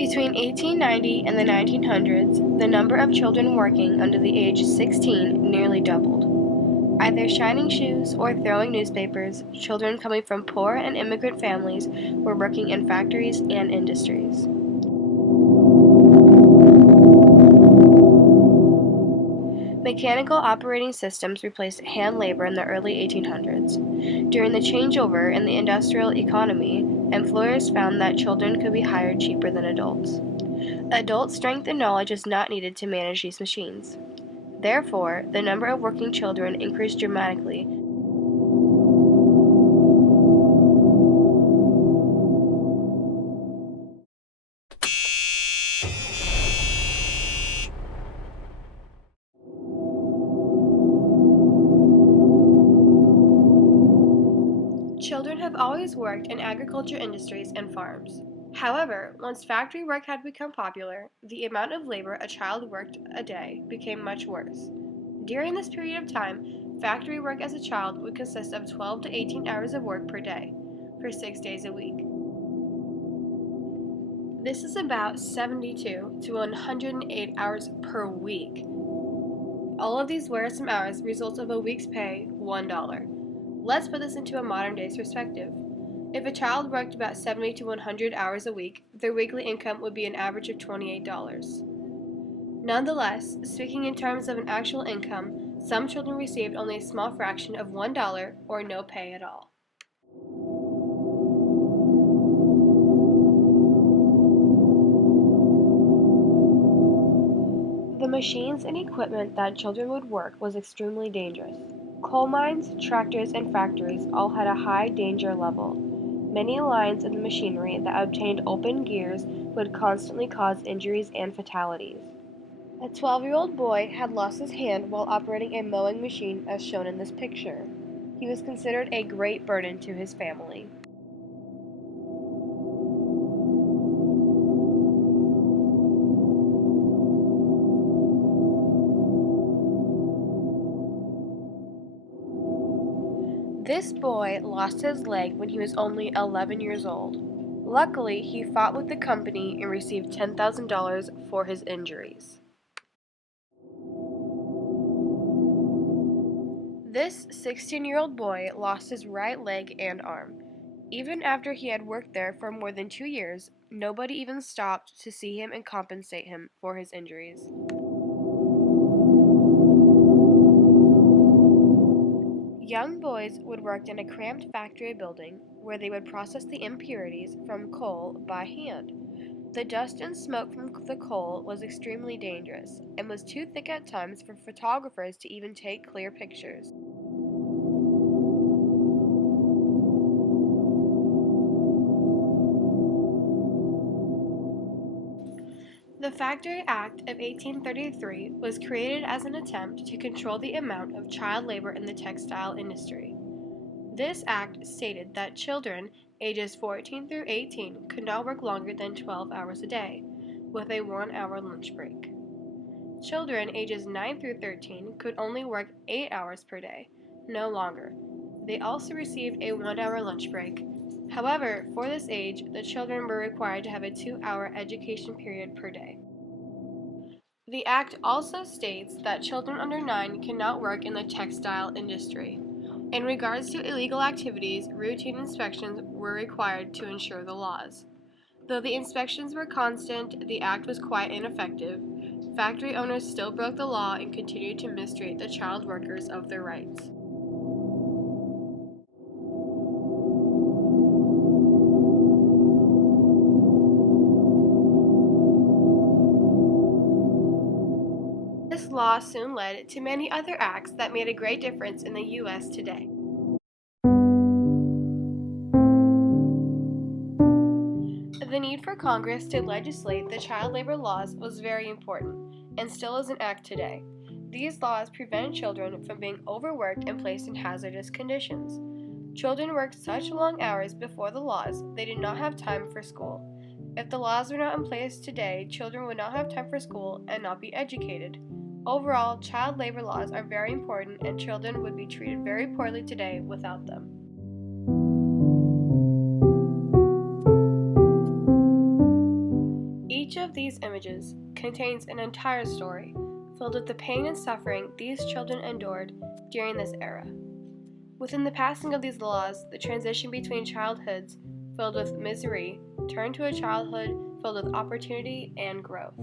Between 1890 and the 1900s, the number of children working under the age of 16 nearly doubled. Either shining shoes or throwing newspapers, children coming from poor and immigrant families were working in factories and industries. Mechanical operating systems replaced hand labor in the early 1800s. During the changeover in the industrial economy, employers found that children could be hired cheaper than adults. Adult strength and knowledge is not needed to manage these machines. Therefore, the number of working children increased dramatically. Children have always worked in agriculture industries and farms. However, once factory work had become popular, the amount of labor a child worked a day became much worse. During this period of time, factory work as a child would consist of 12 to 18 hours of work per day, for 6 days a week. This is about 72 to 108 hours per week. All of these wearisome hours result of a week's pay, $1. Let's put this into a modern day's perspective. If a child worked about 70 to 100 hours a week, their weekly income would be an average of $28. Nonetheless, speaking in terms of an actual income, some children received only a small fraction of $1 or no pay at all. The machines and equipment that children would work was extremely dangerous. Coal mines, tractors, and factories all had a high danger level. Many lines of the machinery that obtained open gears would constantly cause injuries and fatalities. A 12-year-old boy had lost his hand while operating a mowing machine as shown in this picture. He was considered a great burden to his family. This boy lost his leg when he was only 11 years old. Luckily, he fought with the company and received $10,000 for his injuries. This 16-year-old boy lost his right leg and arm. Even after he had worked there for more than 2 years, nobody even stopped to see him and compensate him for his injuries. Young boys would work in a cramped factory building where they would process the impurities from coal by hand. The dust and smoke from the coal was extremely dangerous and was too thick at times for photographers to even take clear pictures. The Factory Act of 1833 was created as an attempt to control the amount of child labor in the textile industry. This act stated that children ages 14 through 18 could not work longer than 12 hours a day, with a 1-hour lunch break. Children ages 9 through 13 could only work 8 hours per day, no longer. They also received a 1-hour lunch break. However, for this age, the children were required to have a 2-hour education period per day. The Act also states that children under 9 cannot work in the textile industry. In regards to illegal activities, routine inspections were required to ensure the laws. Though the inspections were constant, the Act was quite ineffective. Factory owners still broke the law and continued to mistreat the child workers of their rights. This law soon led to many other acts that made a great difference in the U.S. today. The need for Congress to legislate the child labor laws was very important, and still is an act today. These laws prevented children from being overworked and placed in hazardous conditions. Children worked such long hours before the laws, they did not have time for school. If the laws were not in place today, children would not have time for school and not be educated. Overall, child labor laws are very important, and children would be treated very poorly today without them. Each of these images contains an entire story filled with the pain and suffering these children endured during this era. Within the passing of these laws, the transition between childhoods filled with misery turned to a childhood filled with opportunity and growth.